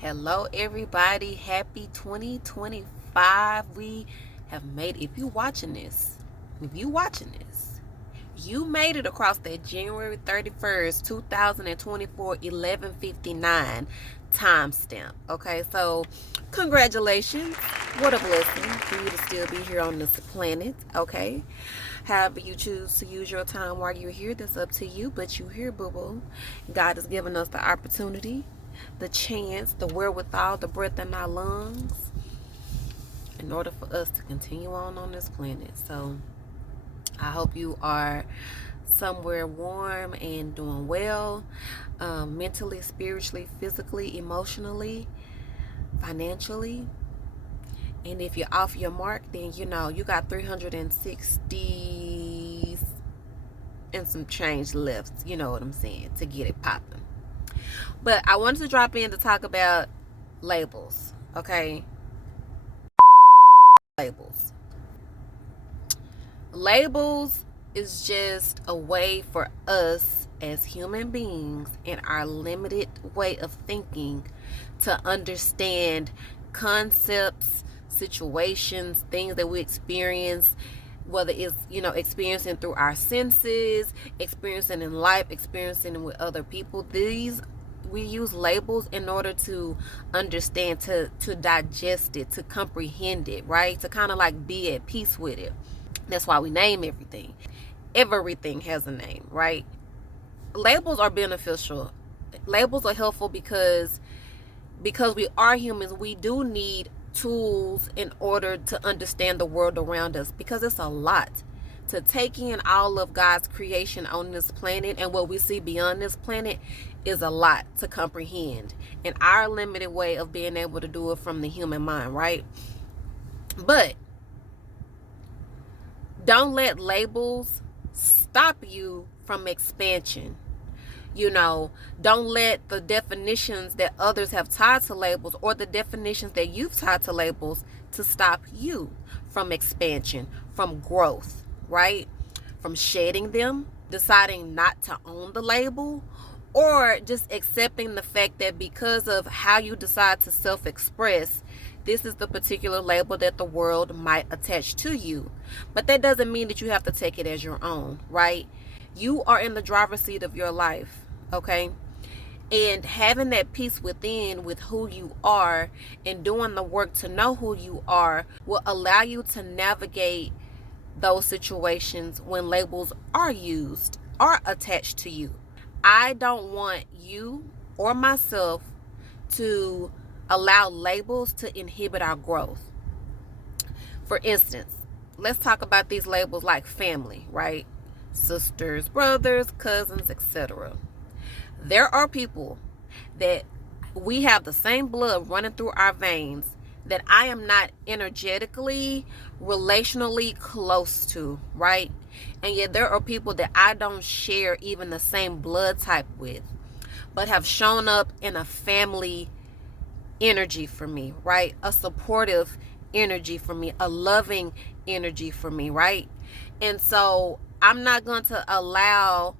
Hello, everybody. Happy 2025. We have made, if you watching this, you made it across that January 31st, 2024, 11:59 timestamp. Okay, so congratulations. What a blessing for you to still be here on this planet. Okay, however you choose to use your time while you're here, that's up to you, but you're here, boo boo. God has given us the opportunity, the chance, the wherewithal, the breath in our lungs in order for us to continue on this planet. So I hope you are somewhere warm and doing well, mentally, spiritually, physically, emotionally, financially. And if you're off your mark, then you got 360 and some change left, you know what I'm saying, to get it popping. But I wanted to drop in to talk about labels, okay? Labels. Labels is just a way for us as human beings in our limited way of thinking to understand concepts, situations, things that we experience, whether it's experiencing through our senses, experiencing in life, experiencing with other people. These we use labels in order to understand, to digest it, to comprehend it, right? To kind of like be at peace with it. That's why we name everything. Everything has a name, right? Labels are beneficial. Labels are helpful because we are humans. We do need tools in order to understand the world around us, because it's a lot to take in. All of God's creation on this planet and what we see beyond this planet is a lot to comprehend in our limited way of being able to do it from the human mind, right? But don't let labels stop you from expansion. Don't let the definitions that others have tied to labels, or the definitions that you've tied to labels, to stop you from expansion, from growth, right? From shedding them, deciding not to own the label, or just accepting the fact that because of how you decide to self-express, this is the particular label that the world might attach to you. But that doesn't mean that you have to take it as your own, right? You are in the driver's seat of your life, okay? And having that peace within with who you are and doing the work to know who you are will allow you to navigate those situations when labels are used, are attached to you. I don't want you or myself to allow labels to inhibit our growth. For instance, let's talk about these labels like family, right? Sisters, brothers, cousins, etc. There are people that we have the same blood running through our veins that I am not energetically, relationally close to, right? And yet there are people that I don't share even the same blood type with, but have shown up in a family energy for me, right? A supportive energy for me, a loving energy for me, right? And so I'm not going to allow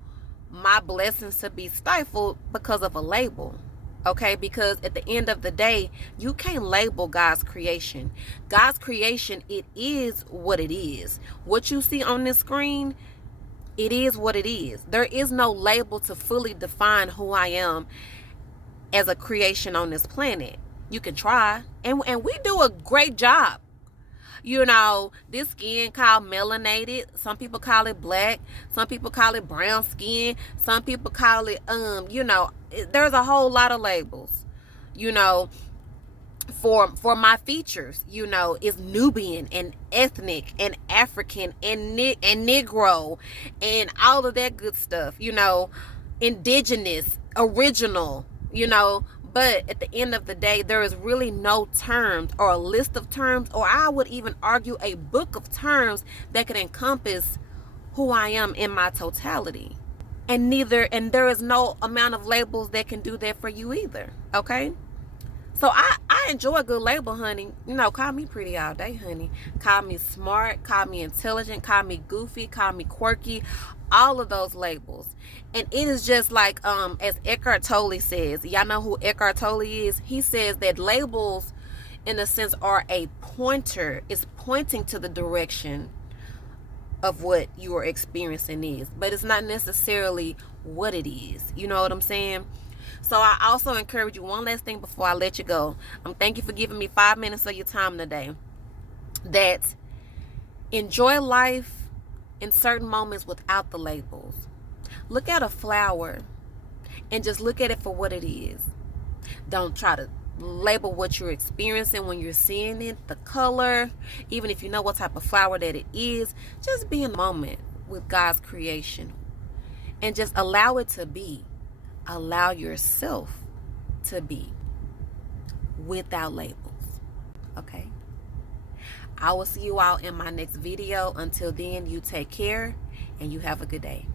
my blessings to be stifled because of a label. Okay, because at the end of the day, you can't label God's creation. God's creation, it is what it is. What you see on this screen, it is what it is. There is no label to fully define who I am as a creation on this planet. You can try, and we do a great job. This skin called melanated. Some people call it black. Some people call it brown skin. Some people call it, there's a whole lot of labels, for my features. Is Nubian and ethnic and African and Negro and all of that good stuff. Indigenous, original. But at the end of the day, there is really no terms or a list of terms, or I would even argue a book of terms that can encompass who I am in my totality. And there is no amount of labels that can do that for you either. Okay? So I enjoy a good label, honey. Call me pretty all day, honey. Call me smart, call me intelligent, call me goofy, call me quirky. all of those labels. And it is just like as Eckhart Tolle says, y'all know who Eckhart Tolle is? He says that labels in a sense are a pointer. It's pointing to the direction of what you are experiencing is, but it's not necessarily what it is. You know what I'm saying? So I also encourage you, one last thing before I let you go. Thank you for giving me 5 minutes of your time today. That enjoy life in certain moments without the labels. Look at a flower and just look at it for what it is. Don't try to label what you're experiencing when you're seeing it, the color, even if you know what type of flower that it is. Just be in the moment with God's creation and just allow it to be. Allow yourself to be without labels. Okay? I will see you all in my next video. Until then, you take care and you have a good day.